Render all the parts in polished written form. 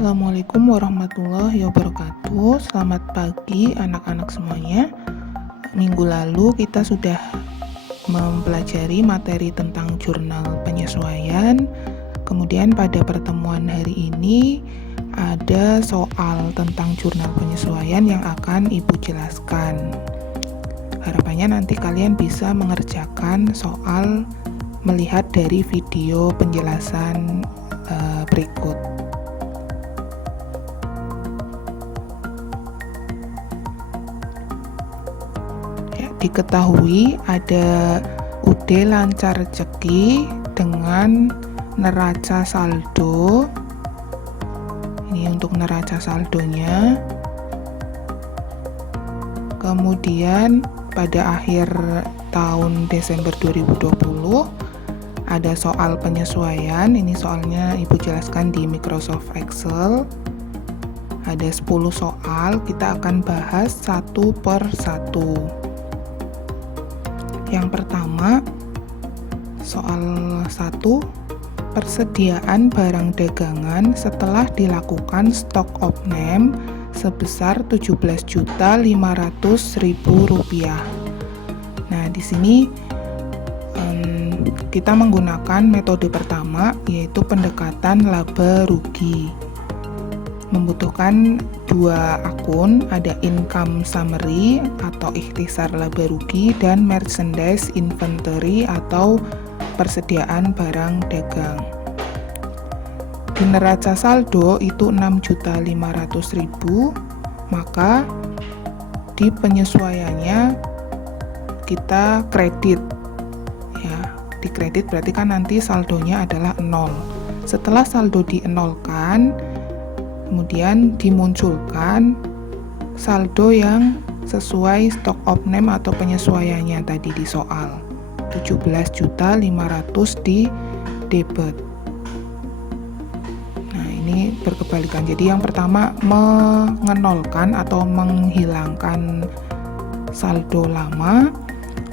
Assalamualaikum warahmatullahi wabarakatuh. Selamat pagi anak-anak semuanya. Minggu lalu kita sudah mempelajari materi tentang jurnal penyesuaian. Kemudian pada pertemuan hari ini ada soal tentang jurnal penyesuaian yang akan Ibu jelaskan. Harapannya nanti kalian bisa mengerjakan soal melihat dari video penjelasan berikut. Diketahui ada UD lancar rezeki dengan neraca saldo. Ini untuk neraca saldonya. Kemudian pada akhir tahun Desember 2020 ada soal penyesuaian. Ini soalnya Ibu jelaskan di Microsoft Excel. Ada 10 soal, kita akan bahas satu per satu. Yang pertama, soal 1, persediaan barang dagangan setelah dilakukan stok opname sebesar Rp17.500.000. Nah, di sini kita menggunakan metode pertama, yaitu pendekatan laba rugi. Membutuhkan 2 akun, ada income summary atau ikhtisar laba rugi dan merchandise inventory atau persediaan barang dagang. Di neraca saldo itu 6.500.000, maka di penyesuaiannya kita kredit. Ya, di kredit berarti kan nanti saldonya adalah 0. Setelah saldo dienolkan, kemudian dimunculkan saldo yang sesuai stok opname atau penyesuaiannya tadi di soal. 17.500.000 di debit. Nah, ini berkebalikan. Jadi yang pertama mengenolkan atau menghilangkan saldo lama,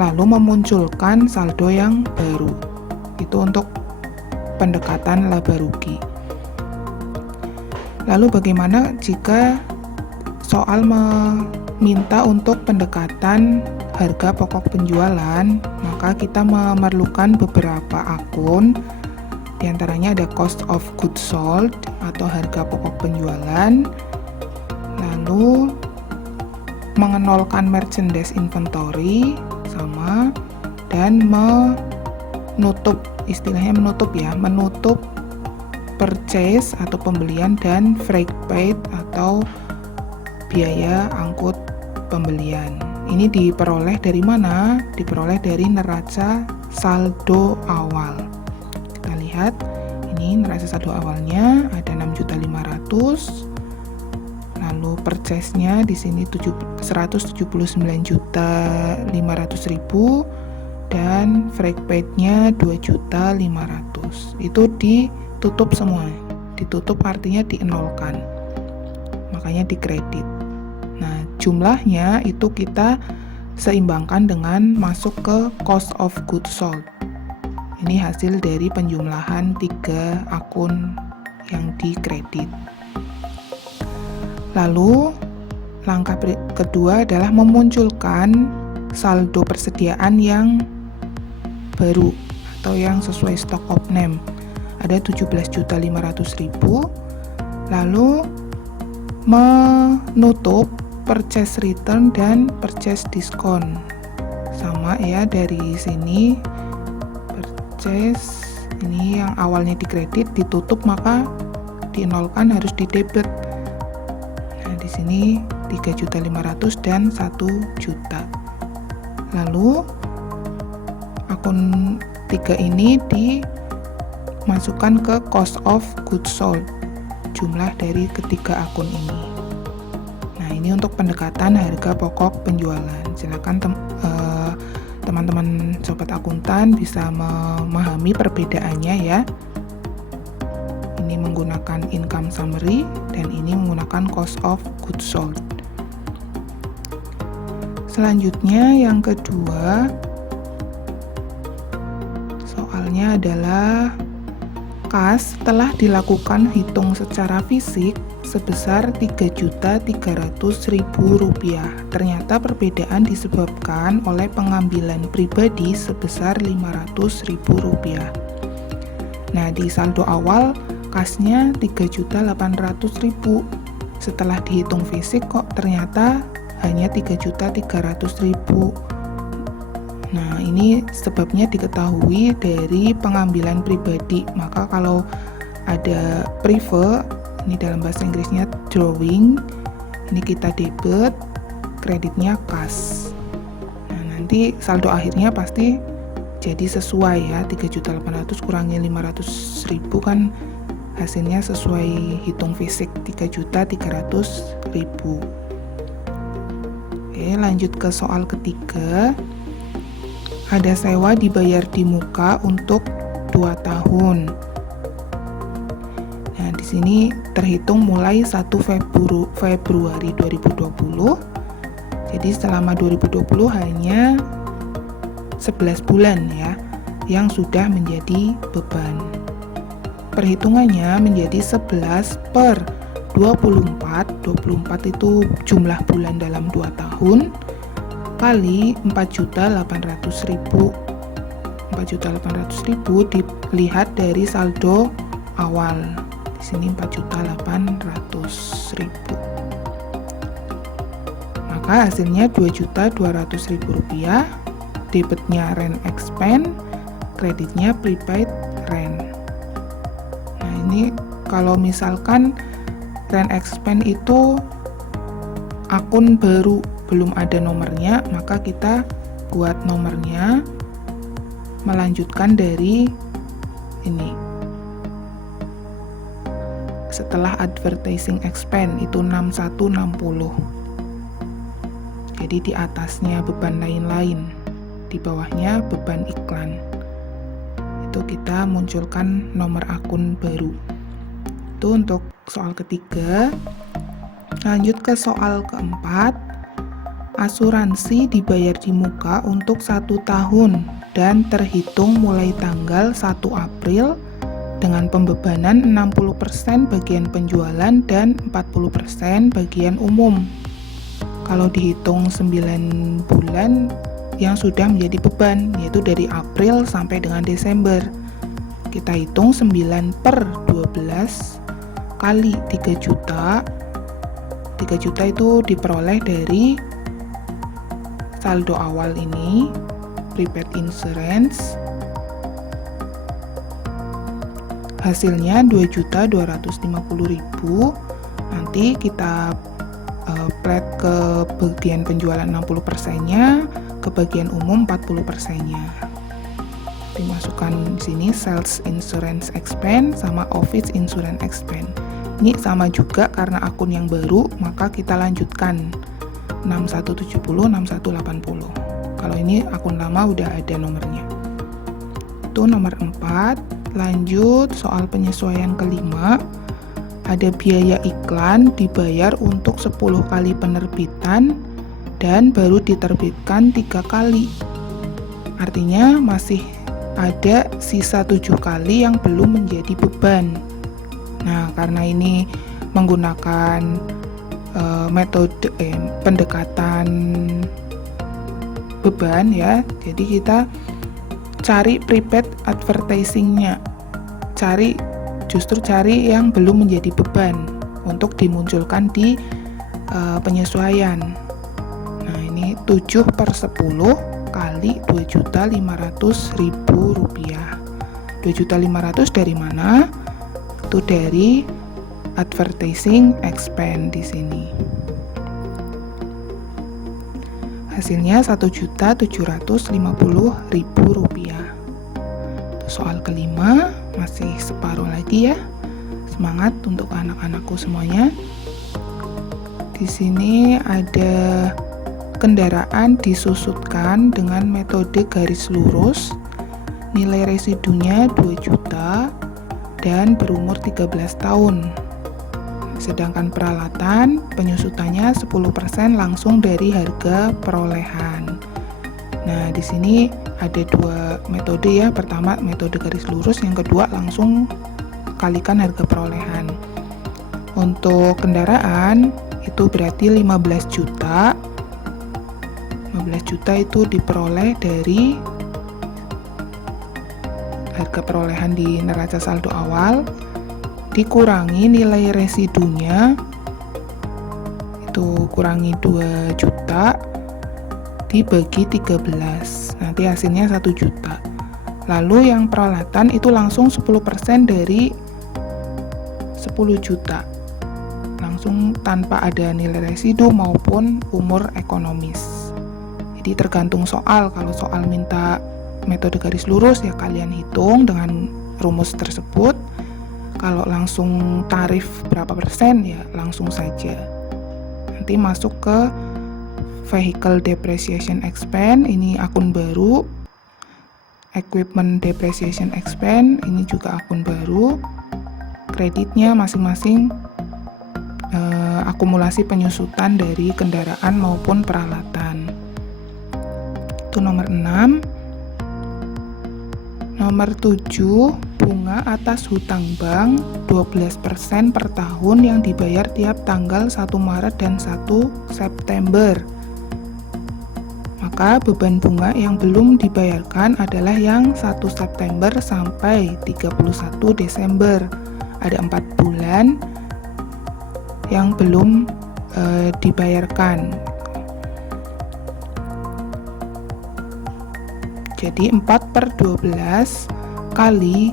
lalu memunculkan saldo yang baru. Itu untuk pendekatan laba rugi. Lalu bagaimana jika soal meminta untuk pendekatan harga pokok penjualan? Maka kita memerlukan beberapa akun. Di antaranya ada cost of goods sold atau harga pokok penjualan. Lalu mengenolkan merchandise inventory sama, dan menutup, istilahnya menutup ya, menutup purchase atau pembelian dan freight paid atau biaya angkut pembelian. Ini diperoleh dari mana? Diperoleh dari neraca saldo awal. Kita lihat, ini neraca saldo awalnya ada 6.500.000. Lalu purchase-nya di sini 179.500.000 dan freight paid-nya 2.500.000. Itu ditutup semua. Ditutup artinya dienolkan. Makanya dikredit. Nah, jumlahnya itu kita seimbangkan dengan masuk ke cost of goods sold. Ini hasil dari penjumlahan 3 akun yang dikredit. Lalu langkah kedua adalah memunculkan saldo persediaan yang baru atau yang sesuai stok opname. Ada 17.500.000. Lalu menutup purchase return dan purchase discount. Sama ya, dari sini purchase ini yang awalnya dikredit ditutup, maka dienolkan, harus di debit. Nah, di sini 3.500.000 dan 1 juta. Lalu akun 3 ini dimasukkan ke cost of goods sold, jumlah dari ketiga akun ini. Nah, ini untuk pendekatan harga pokok penjualan. Silakan teman-teman sobat akuntan bisa memahami perbedaannya ya. Ini menggunakan income summary dan ini menggunakan cost of goods sold. Selanjutnya yang kedua, soalnya adalah Kas telah dilakukan hitung secara fisik sebesar Rp3.300.000. Ternyata perbedaan disebabkan oleh pengambilan pribadi sebesar Rp500.000. Nah, di saldo awal kasnya Rp3.800.000. Setelah dihitung fisik kok ternyata hanya Rp3.300.000. Nah, ini sebabnya diketahui dari pengambilan pribadi. Maka kalau ada prefer, ini dalam bahasa Inggrisnya drawing, ini kita debit, kreditnya kas. Nah, nanti saldo akhirnya pasti jadi sesuai ya, 3.800.000 kurangi 500.000 kan hasilnya sesuai hitung fisik, 3.300.000. Oke, lanjut ke soal ketiga. Ada sewa dibayar di muka untuk 2 tahun. Nah, di sini terhitung mulai 1 Februari 2020. Jadi selama 2020 hanya 11 bulan ya yang sudah menjadi beban. Perhitungannya menjadi 11 per 24. 24 itu jumlah bulan dalam 2 tahun. Kali 4.800.000. 4.800.000 dilihat dari saldo awal. Di sini 4.800.000. Maka hasilnya Rp2.200.000. Debitnya rent expense, kreditnya prepaid rent. Nah, ini kalau misalkan rent expense itu akun baru, belum ada nomornya, maka kita buat nomornya, melanjutkan dari ini. Setelah advertising expense itu 6160. Jadi di atasnya beban lain-lain, di bawahnya beban iklan. Itu kita munculkan nomor akun baru. Itu untuk soal ketiga. Lanjut ke soal keempat. Asuransi dibayar di muka untuk 1 tahun dan terhitung mulai tanggal 1 April dengan pembebanan 60% bagian penjualan dan 40% bagian umum. Kalau dihitung 9 bulan yang sudah menjadi beban, yaitu dari April sampai dengan Desember. Kita hitung 9 per 12 kali 3 juta. 3 juta itu diperoleh dari saldo awal ini, prepaid insurance. Hasilnya 2.250.000. Nanti kita plat ke bagian penjualan 60%-nya, ke bagian umum 40%-nya. Dimasukkan di sini sales insurance expense sama office insurance expense. Ini sama juga karena akun yang baru, maka kita lanjutkan 6170, 6180. Kalau ini akun lama udah ada nomornya. Itu nomor 4. Lanjut soal penyesuaian kelima. Ada biaya iklan dibayar untuk 10 kali penerbitan dan baru diterbitkan 3 kali. Artinya masih ada sisa 7 kali yang belum menjadi beban. Nah, karena ini menggunakan metode pendekatan beban ya, jadi kita cari prepaid advertising-nya, justru cari yang belum menjadi beban untuk dimunculkan di penyesuaian. Nah, ini 7 per 10 kali Rp2.500.000. 2.500.000 dari mana? Itu dari advertising expense di sini. Hasilnya Rp1.750.000. Soal kelima masih separuh lagi ya. Semangat untuk anak-anakku semuanya. Di sini ada kendaraan disusutkan dengan metode garis lurus. Nilai residunya 2 juta dan berumur 13 tahun. Sedangkan peralatan penyusutannya 10% langsung dari harga perolehan. Nah, di sini ada 2 metode ya. Pertama metode garis lurus, yang kedua langsung kalikan harga perolehan. Untuk kendaraan itu berarti 15 juta. 15 juta itu diperoleh dari harga perolehan di neraca saldo awal dikurangi nilai residunya, itu kurangi 2 juta dibagi 13, nanti hasilnya 1 juta. Lalu yang peralatan itu langsung 10% dari 10 juta, langsung tanpa ada nilai residu maupun umur ekonomis. Jadi tergantung soal, kalau soal minta metode garis lurus ya kalian hitung dengan rumus tersebut. Kalau langsung tarif berapa persen ya langsung saja. Nanti masuk ke vehicle depreciation expense, ini akun baru. Equipment depreciation expense, ini juga akun baru. Kreditnya masing-masing akumulasi penyusutan dari kendaraan maupun peralatan. Itu nomor 6. Nomor 7, bunga atas hutang bank 12% per tahun yang dibayar tiap tanggal 1 Maret dan 1 September. Maka beban bunga yang belum dibayarkan adalah yang 1 September sampai 31 Desember. Ada 4 bulan yang belum dibayarkan. Jadi 4/12 kali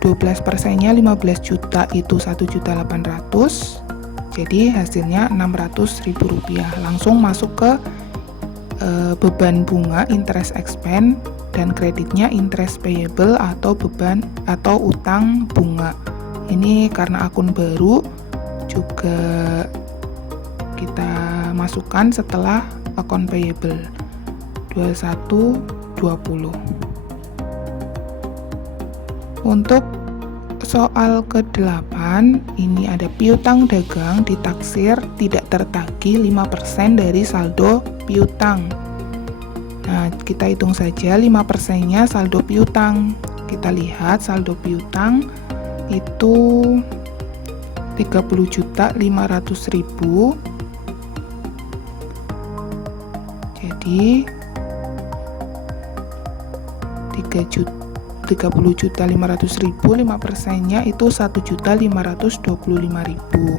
12%-nya 15 juta itu 1.800.000. Jadi hasilnya Rp600.000. Langsung masuk ke beban bunga interest expense dan kreditnya interest payable atau beban atau utang bunga. Ini karena akun baru juga kita masukkan setelah akun payable 21/20. Untuk soal ke-8, ini ada piutang dagang ditaksir tidak tertagih 5% dari saldo piutang. Nah, kita hitung saja 5%-nya saldo piutang. Kita lihat saldo piutang itu 30.500.000. Jadi 30.500.000, 5%-nya itu 1.525.000.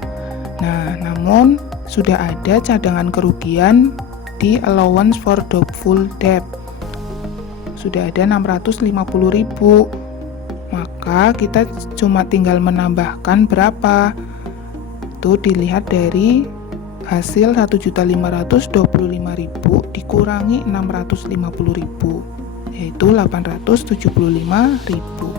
Nah, namun sudah ada cadangan kerugian di allowance for doubtful debt. Sudah ada 650.000. Maka kita cuma tinggal menambahkan berapa. Itu dilihat dari hasil 1.525.000 dikurangi 650.000. Yaitu 875.000.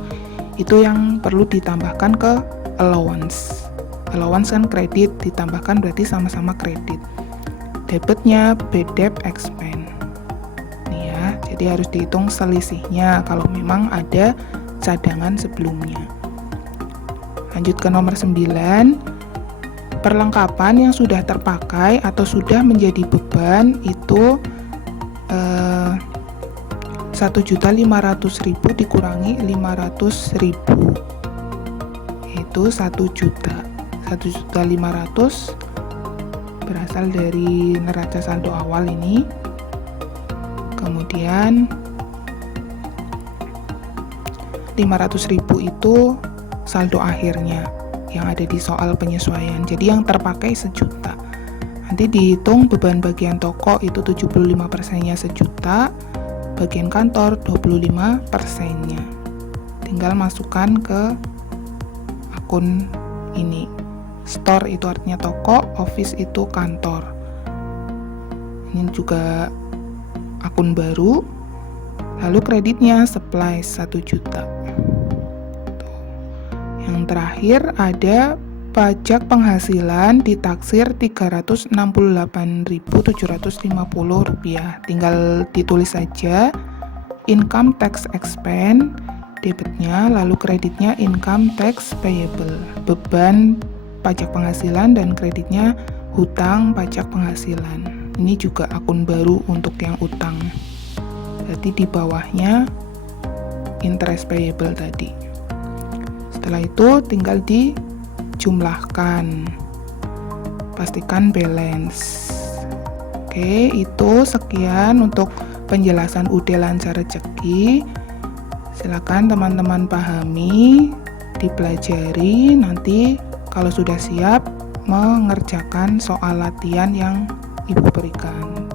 Itu yang perlu ditambahkan ke allowance. Allowance kan kredit, ditambahkan berarti sama-sama kredit. Debitnya bad debt expense. Nih ya, jadi harus dihitung selisihnya kalau memang ada cadangan sebelumnya. Lanjut ke nomor 9. Perlengkapan yang sudah terpakai atau sudah menjadi beban itu 1.500.000 dikurangi 500.000, itu 1 juta. 1.500.000 berasal dari neraca saldo awal ini. Kemudian 500.000 itu saldo akhirnya yang ada di soal penyesuaian. Jadi yang terpakai 1 juta. Nanti dihitung beban bagian toko itu 75%-nya 1 juta. Bagian kantor 25%-nya. Tinggal masukkan ke akun ini. Store itu artinya toko, office itu kantor. Ini juga akun baru. Lalu kreditnya supplies 1 juta. Yang terakhir ada pajak penghasilan ditaksir Rp368.750. Tinggal ditulis saja income tax expense debitnya, lalu kreditnya income tax payable. Beban pajak penghasilan dan kreditnya hutang pajak penghasilan. Ini juga akun baru untuk yang utang. Berarti di bawahnya interest payable tadi. Setelah itu tinggal dijumlahkan. Pastikan balance. Oke, itu sekian untuk penjelasan UD Lancar Rezeki. Silakan teman-teman pahami, dipelajari, nanti kalau sudah siap mengerjakan soal latihan yang Ibu berikan.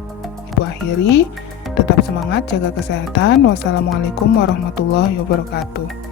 Ibu akhiri, tetap semangat, jaga kesehatan. Wassalamualaikum warahmatullahi wabarakatuh.